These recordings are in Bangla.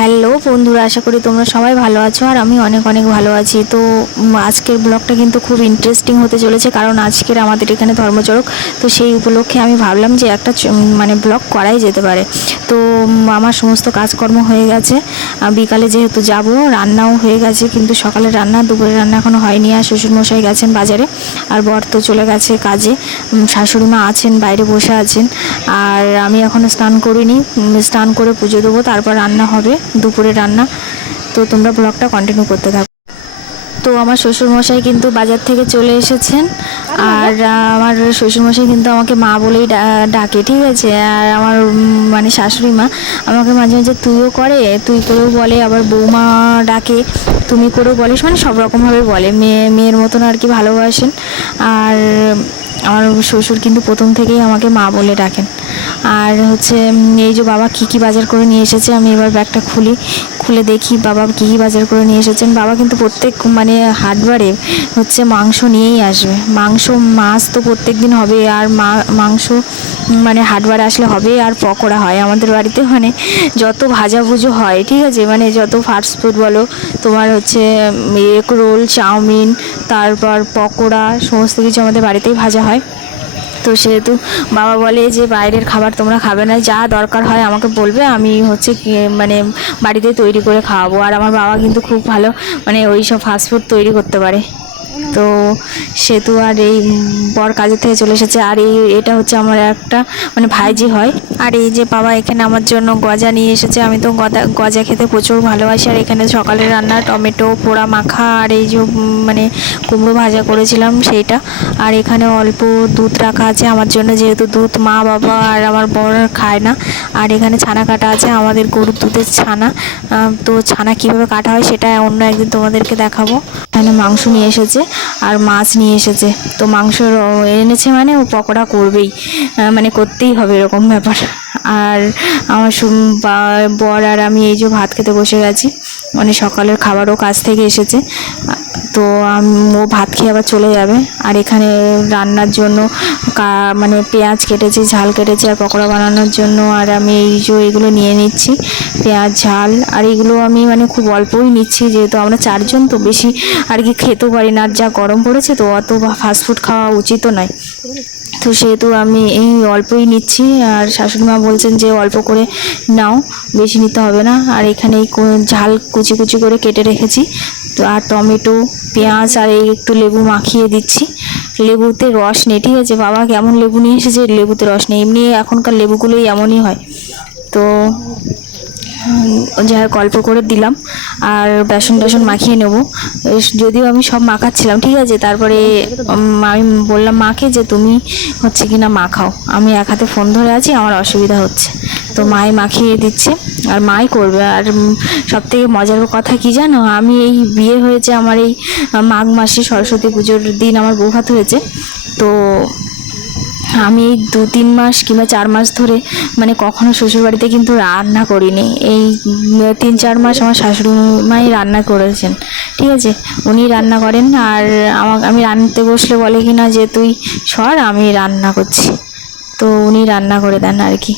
হ্যালো বন্ধুরা, আশা করি তোমরা সবাই ভালো আছো আর আমি অনেক অনেক ভালো আছি। তো আজকের ব্লগটা কিন্তু খুব ইন্টারেস্টিং হতে চলেছে কারণ আজকের আমাদের এখানে ধর্মচরক তো সেই উপলক্ষে আমি ভাবলাম যে একটা মানে ব্লগ করাই যেতে পারে। তো আমার সমস্ত কাজকর্ম হয়ে গেছে। বিকালে যেহেতু যাব, রান্নাও হয়ে গেছে, কিন্তু সকালে রান্না, দুপুরে রান্না এখনও হয়নি আর শ্বশুরমশাই গেছেন বাজারে। আর বর তো চলে গেছে কাজে। শাশুড়ি মা আছেন, বাইরে বসে আছেন। আর আমি এখনও স্নান করিনি। স্নান করে পুজো দেবো, তারপর রান্না হবে, দুপুরে রান্না। তো তোমরা ব্লগটা কন্টিনিউ করতে থাকো। তো আমার শ্বশুরমশাই কিন্তু বাজার থেকে চলে এসেছেন। আর আমার শ্বশুরমশাই কিন্তু আমাকে মা বলেই ডাকে, ঠিক আছে? আর আমার মানে শাশুড়ি মা আমাকে মাঝে মাঝে তুইও করে, তুই করেও বলে, আবার বৌমা ডাকে, তুমি করেও বলিস মানে সব রকমভাবে বলে। মেয়ে, মেয়ের মতন আর কি ভালোবাসেন। আর আমার শ্বশুর কিন্তু প্রথম থেকেই আমাকে মা বলে ডাকেন। আর হচ্ছে এই যে বাবা কী কী বাজার করে নিয়ে এসেছে, আমি এবার ব্যাগটা খুলি, খুলে দেখি বাবা কী কী বাজার করে নিয়ে এসেছেন। বাবা কিন্তু প্রত্যেক মানে হাটবারে হচ্ছে মাংস নিয়েই আসবে। মাংস, মাছ তো প্রত্যেক দিন হবে, আর মাংস মানে হাটবারে আসলে হবে, আর পকোড়া হয় আমাদের বাড়িতে। মানে যত ভাজাভুজো হয়, ঠিক আছে? মানে যত ফাস্ট ফুড বলো, তোমার হচ্ছে এগ রোল, চাউমিন, তারপর পকোড়া, সমস্ত কিছু আমাদের বাড়িতেই ভাজা হয়। তো সেহেতু বাবা বলে যে, বাইরের খাবার তোমরা খাবে না, যা দরকার হয় আমাকে বলবে, আমি হচ্ছে মানে বাড়িতে তৈরি করে খাওয়াবো। আর আমার বাবা কিন্তু খুব ভালো মানে ওই সব ফাস্টফুড তৈরি করতে পারে। তো সেতু আর এই বর কাজের থেকে চলে এসেছে। আর এই, এটা হচ্ছে আমার একটা মানে ভাইজি হয়। আর এই যে বাবা এখানে আমার জন্য গজা নিয়ে এসেছে। আমি তো গদা, গজা খেতে প্রচুর ভালোবাসি। আর এখানে সকালের রান্না টমেটো, পোড়া, মাখা, আর এই যে মানে কুমড়ো ভাজা করেছিলাম সেইটা। আর এখানে অল্প দুধ রাখা আছে আমার জন্য, যেহেতু দুধ মা, বাবা আর আমার বড় খায় না। আর এখানে ছানা কাটা আছে, আমাদের গরুর দুধের ছানা। তো ছানা কীভাবে কাটা হয় সেটা অন্য একদিন তোমাদেরকে দেখাবো। এখানে মাংস নিয়ে এসেছে। আর মাছ নিয়ে এসেছে। তো মাংস এনেছে মানে ও পকোড়া করবেই। মানে করতেই হবে এরকম ব্যাপার। আর আমার বর আর আমি এই যে ভাত খেতে বসে গেছি। মানে সকালের খাবারও কাছ থেকে এসেছে। ও ভাত খেয়ে আবার চলে যাবে। আর এখানে রান্নার জন্য মানে পেঁয়াজ কেটেছি, ঝাল কেটেছি আর পকোড়া বানানোর জন্য। আর আমি এই যে এগুলো নিয়ে নিচ্ছি, পেঁয়াজ, ঝাল। আর এগুলো আমি মানে খুব অল্পই নিচ্ছি, যেহেতু আমরা চারজন তো বেশি আর কি খেতেও পারি না। আর যা গরম পড়েছে তো অত ফাস্টফুড খাওয়া উচিতও নয়। তো সেহেতু আমি এই অল্পই নিচ্ছি। আর শাশুড়ি মা বলছেন যে অল্প করে নাও, বেশি নিতে হবে না। আর এখানে এই ঝাল কুচি কুচি করে কেটে রেখেছি। আর টমেটো, পেঁয়াজ আর এই একটু লেবু মাখিয়ে দিচ্ছি। লেবুতে রস নেই ঠিক আছে বাবা, কেমন লেবু নিয়ে এসেছে? লেবুতে রস নেই। এমনি এখনকার লেবুগুলোই এমনই হয়। তো যাই হোক অল্প করে দিলাম আর বেসন টেসন মাখিয়ে নেব। যদিও আমি সব মাখাচ্ছিলাম, ঠিক আছে? তারপরে আমি বললাম মাকে যে তুমি হচ্ছে কি না মাখাও। আমি এক হাতে ফোন ধরে আছি, আমার অসুবিধা হচ্ছে। তো মাই মাখিয়ে দিচ্ছে, আর মাই করবে। আর সব থেকে মজার কথা কি জানো? আমি এই বিয়ে হয়েছে আমার এই মাঘ মাসে সরস্বতী পুজোর দিন আমার বৌভাত হয়েছে তো আমি দু তিন মাস কিংবা চার মাস ধরে মানে কখনো শ্বশুরবাড়িতে কিন্তু রান্না করিনি। এই তিন চার মাস আমার শাশুড়ি মাই রান্না করেছেন, ঠিক আছে? উনি রান্না করেন আর আমাকে আমি রান্নাতে বসলে বলে কি না যে, তুই সর, আমি রান্না করছি। তো উনি রান্না করে দেন আর কি।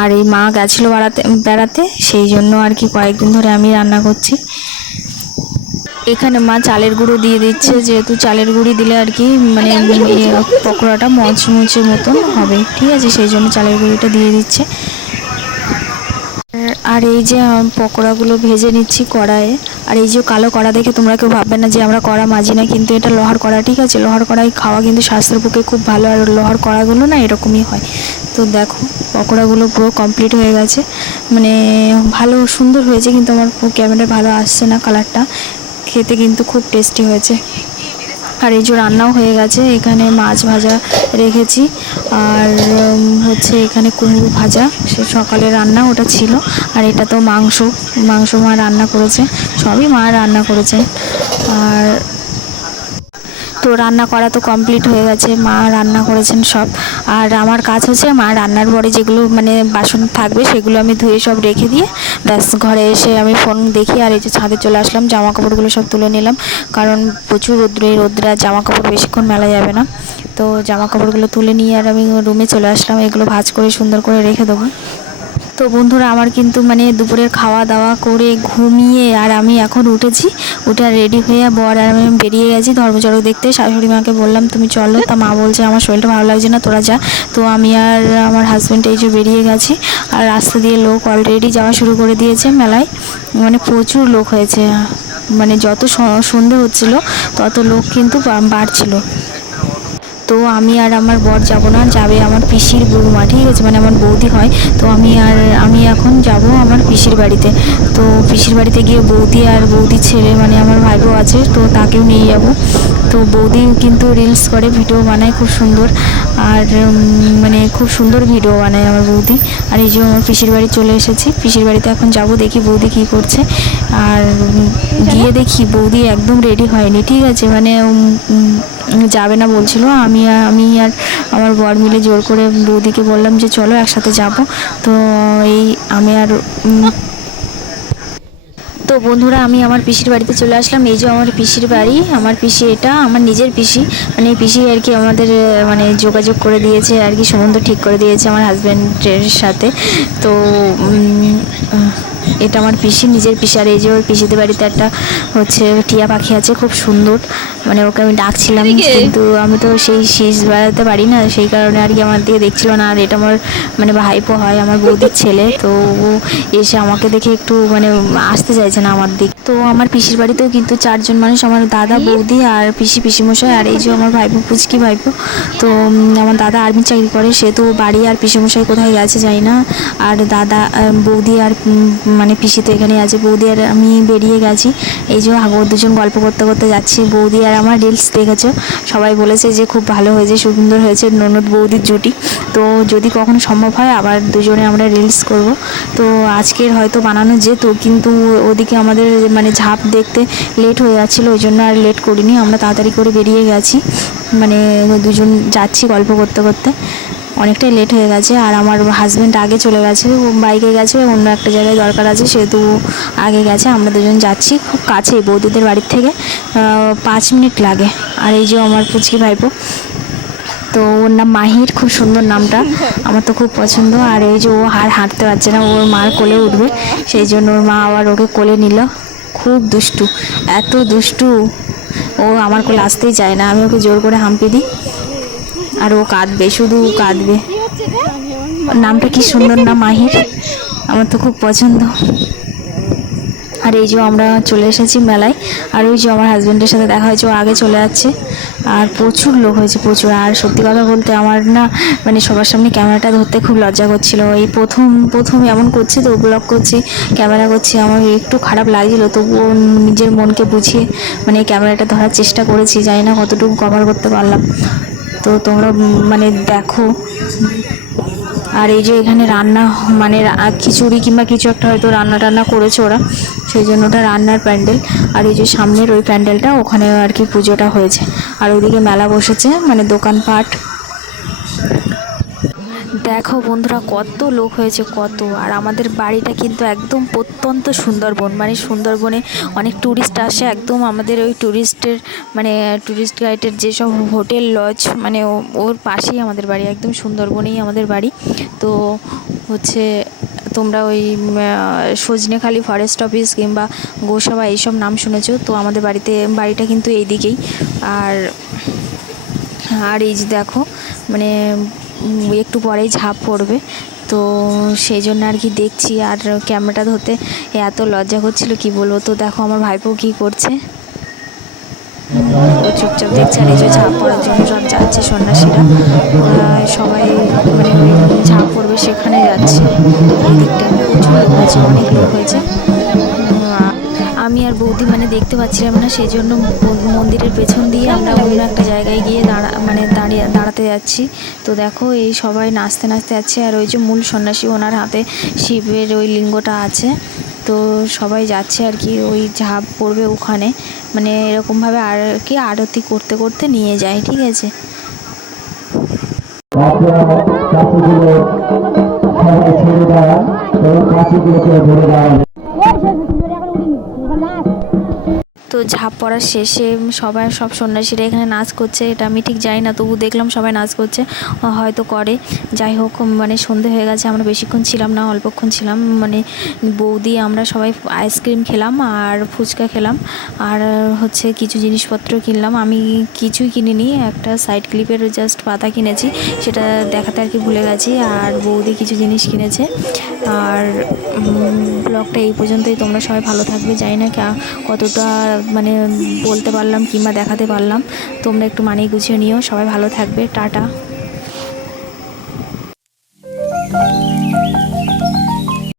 আর এই মা গেছিল বেড়াতে বেড়াতে, সেই জন্য আর কি কয়েকদিন ধরে আমি রান্না করছি। এখানে মা চালের গুঁড়ো দিয়ে দিচ্ছে, যেহেতু চালের গুঁড়ি দিলে আর কি মানে ইয়ে পকোড়াটা মচমচে মতন হবে। ঠিক আছে, সেই জন্য চালের গুঁড়িটা দিয়ে দিচ্ছে। আর- এই যে পকোড়াগুলো ভেজে নিচ্ছি কড়াইয়ে। আর এই যে কালো কড়া দেখে তোমরা কেউ ভাববে না যে আমরা কড়া মাজি না, কিন্তু এটা লোহার কড়া, ঠিক আছে? লোহার কড়াই খাওয়া কিন্তু স্বাস্থ্যের পক্ষে খুব ভালো, আর লোহার কড়াগুলো না এরকমই হয়। তো দেখো, পকোড়াগুলো পুরো কমপ্লিট হয়ে গেছে। মানে ভালো, সুন্দর হয়েছে, কিন্তু আমার ক্যামেরায় ভালো আসছে না কালারটা খেতে কিন্তু খুব টেস্টি হয়েছে। আর এই যে রান্নাও হয়ে গেছে, এখানে মাছ ভাজা রেখেছি। আর হচ্ছে এখানে কুমড়ো ভাজা, সে সকালে রান্না, ওটা ছিল। আর এটা তো মাংস মাংস মা রান্না করেছে, সবই মা রান্না করেছে আর তো রান্না করা তো কমপ্লিট হয়ে গেছে, মা রান্না করেছেন সব। আর আমার কাজ হচ্ছে মা রান্নার পরে যেগুলো মানে বাসন থাকবে সেগুলো আমি ধুয়ে সব রেখে দিয়ে ব্যাস ঘরে এসে আমি ফোন দেখি আর এই যে ছাদে চলে আসলাম জামা কাপড়গুলো সব তুলে নিলাম। কারণ প্রচুর রোদ্রে রোদ্রে জামা কাপড় বেশিক্ষণ মেলা যাবে না। তো জামা কাপড়গুলো তুলে নিয়ে আর আমি রুমে চলে আসলাম, এগুলো ভাজ করে সুন্দর করে রেখে দেবো। তো বন্ধুরা, আমার কিন্তু মানে দুপুরের খাওয়া দাওয়া করে ঘুমিয়ে আর আমি এখন উঠেছি। উঠে আর রেডি হয়ে বর আর আমি বেরিয়ে গেছি। ধর্মচরক দেখতে, শাশুড়ি মাকে বললাম, তুমি চলো। তা মা বলছে, আমার শরীরটা ভালো লাগছে না, তোরা যা। তো আমি আর আমার হাজব্যান্ড এই যে বেরিয়ে গেছি। আর রাস্তা দিয়ে লোক অলরেডি যাওয়া শুরু করে দিয়েছে মেলায়। মানে প্রচুর লোক হয়েছে। মানে যত সন্ধে হচ্ছিল, তত লোক কিন্তু বাড়ছিল। তো আমি আর আমার বর যাব না যাবে আমার পিসির বৌমা ঠিক আছে? মানে আমার বৌদি হয়। তো আমি আর আমি এখন যাব আমার পিসির বাড়িতে। তো পিসির বাড়িতে গিয়ে বৌদি আর বৌদির ছেলে মানে আমার ভাইবো আছে তো তাকেও নিয়ে যাব। তো বৌদি কিন্তু রিলস করে ভিডিও বানায় খুব সুন্দর। আর মানে খুব সুন্দর ভিডিও বানায় আমার বৌদি। আর এই যে আমার পিসির বাড়ি চলে এসেছি পিসির বাড়িতে এখন যাব দেখি বৌদি কী করছে। আর গিয়ে দেখি বৌদি একদম রেডি হয়নি ঠিক আছে? মানে যাবে না বলছিল। আমি আমি আর আমার বর মিলে জোর করে বৌদিকে বললাম যে চলো একসাথে যাব। তো এই আমি আর তো বন্ধুরা আমি আমার পিসির বাড়িতে চলে আসলাম। এই যে আমার পিসির বাড়ি, আমার পিসি এটা, আমার নিজের পিসি। মানে এই পিসি আর কি আমাদের মানে যোগাযোগ করে দিয়েছে আর কি, সম্বন্ধ ঠিক করে দিয়েছে আমার হাজব্যান্ডের সাথে। তো এটা আমার পিসি, নিজের পিসি। আর এই যে ওর পিসিদের বাড়িতে একটা হচ্ছে টিয়া পাখি আছে, খুব সুন্দর। মানে ওকে আমি ডাকছিলাম কিন্তু আমি তো সেই শীষ বেড়াতে পারি না সেই কারণে আর কি আমার দিকে দেখছিল না। আর এটা আমার মানে ভাইপো হয় আমার বৌদির ছেলে তো ও এসে আমাকে দেখে একটু মানে আসতে চাইছে না আমার দিক। তো আমার পিসির বাড়িতেও কিন্তু চারজন মানুষ আমার দাদা বৌদি আর পিসি পিসিমশাই আর এই যে আমার ভাইপো পুচকি ভাইপো। তো আমার দাদা আর্মি চাকরি করে সে তো বাড়ি আর পিসিমশাই কোথায় গেছে যাই না। আর দাদা বৌদি আর মানে পিসি তো এখানে আছে বৌদি আর আমি বেরিয়ে গেছি। এই যে দুজন গল্প করতে করতে যাচ্ছি বৌদি আর আমার রিলস দেখেছ? সবাই বলেছে যে খুব ভালো হয়েছে, সুন্দর হয়েছে ননদ বৌদির জুটি। তো যদি কখনো সম্ভব হয়, আবার দুজনে আমরা রিলস করব। তো আজকের হয়তো বানানো যেত, কিন্তু ওদিকে আমাদের মানে ঝাঁপ দেখতে লেট হয়ে যাচ্ছিল, ওই জন্য আর লেট করিনি। আমরা তাড়াতাড়ি করে বেরিয়ে গেছি। মানে দুজন যাচ্ছি গল্প করতে করতে। অনেকটাই লেট হয়ে গেছে আর আমার হাজব্যান্ড আগে চলে গেছে বাইকে গেছে, অন্য একটা জায়গায় দরকার আছে, সেহেতু আগে গেছে, আমরা দুজন যাচ্ছি খুব কাছেই বৌদিদের বাড়ির থেকে পাঁচ মিনিট লাগে। আর এই যে আমার পুচকি ভাইপো, তো ওর নাম মাহির, খুব সুন্দর নামটা, আমার তো খুব পছন্দ, আর এই যে ও আর হাঁটতে পারছে না, ওর মার কোলে উঠবে, সেই জন্য ওর মা আবার ওকে কোলে নিল, খুব দুষ্টু, এত দুষ্টু, ও আমার কোলে আসতেই চায় না, আমি ওকে জোর করে হাম্পি দিই আর ও কাঁদবে, শুধু কাঁদবে। নামটা কি সুন্দর না মাহির? আমার তো খুব পছন্দ। আর এই যে আমরা চলে এসেছি মেলায়, আর ওই যে আমার হাজব্যান্ডের সাথে দেখা হয়েছে, ও আগে চলে যাচ্ছে। আর প্রচুর লোক হয়েছে, প্রচুর। আর সত্যি কথা বলতে আমার না মানে সবার সামনে ক্যামেরাটা ধরতে খুব লজ্জা করছিল। এই প্রথম প্রথম এমন করছি তো ব্লগ করছি, ক্যামেরা করছি, আমার একটু খারাপ লাগছিল, তবুও নিজের মনকে বুঝিয়ে মানে ক্যামেরাটা ধরার চেষ্টা করেছি, জানি না কতটুকু কভার করতে পারলাম। তো তোমরা মানে দেখো। আর এই যে এখানে রান্না মানে খিচুড়ি কিংবা কিছু একটা হয়তো রান্না টান্না করেছে ওরা, সেই জন্য ওটা রান্নার প্যান্ডেল। আর এই যে সামনের ওই প্যান্ডেলটা, ওখানে আর কি পুজোটা হয়েছে। আর ওইদিকে মেলা বসেছে মানে দোকানপাট। দেখো বন্ধুরা, কত লোক হয়েছে, কত। আর আমাদের বাড়িটা কিন্তু একদম প্রত্যন্ত সুন্দরবন। মানে সুন্দরবনে অনেক ট্যুরিস্ট আসে, একদম আমাদের ওই ট্যুরিস্টের মানে ট্যুরিস্ট গাইডের যেসব হোটেল লজ মানে ওর পাশেই আমাদের বাড়ি, একদম সুন্দরবনেই আমাদের বাড়ি। তো হচ্ছে তোমরা ওই সজনেখালি ফরেস্ট অফিস কিংবা গোসাবা এইসব নাম শুনেছো? তো আমাদের বাড়িতে, বাড়িটা কিন্তু এই দিকেই আর আর এই যে দেখো মানে একটু পরেই ঝাঁপ পড়বে। তো সেই জন্য আর কি দেখছি, আর ক্যামেরাটা ধরতে এত লজ্জা করছিল, কি বলব? তো দেখো আমার ভাইপো কি করছে। ও চুপচাপ দেখছে, আর এই যে ঝাঁপ পড়ার জন্য সব যাচ্ছে, সন্ন্যাসীরা। ওরা সবাই মানে ঝাঁপ পড়বে, সেখানে যাচ্ছে। অনেক লোক হয়েছে। আমি আর বৌদি মানে দেখতে পাচ্ছিলাম না সেই জন্য মন্দিরের পেছন দিয়ে আমরা অন্য একটা জায়গায় গিয়ে দাঁড়া মানে দাঁড়িয়ে দাঁড়াতে যাচ্ছি। তো দেখো, এই সবাই নাচতে নাচতে যাচ্ছে, আর ওই যে মূল সন্ন্যাসী, ওনার হাতে শিবের ওই লিঙ্গটা আছে। তো সবাই যাচ্ছে আর কি, ওই ঝাঁপ পড়বে ওখানে। মানে এরকমভাবে আর কি আরতি করতে করতে নিয়ে যায়, ঠিক আছে? আপনারা তো ঝাঁপ পড়ার শেষে সবাই সব সন্ন্যাসীরা এখানে নাচ করছে, এটা আমি ঠিক জানি না, তবু দেখলাম সবাই নাচ করছে হয়তো করে। যাই হোক মানে সন্ধে হয়ে গেছে, আমরা বেশিক্ষণ ছিলাম না, অল্পক্ষণ ছিলাম মানে বৌদি, আমরা সবাই আইসক্রিম খেলাম আর ফুচকা খেলাম, আর হচ্ছে কিছু জিনিসপত্র কিনলাম। আমি কিছুই কিনিনি, একটা সাইড ক্লিপের জাস্ট পাতা কিনেছি, সেটা দেখাতে আর কি ভুলে গেছি, আর বৌদি কিছু জিনিস কিনেছে, আর ব্লগটা এই পর্যন্তই, তোমরা সবাই ভালো থাকবে, জানি না কতটা মানে বলতে পারলাম কিংবা দেখাতে পারলাম। তোমরা একটু মানিয়ে গুছিয়ে নিও। সবাই ভালো থাকবে। টাটা।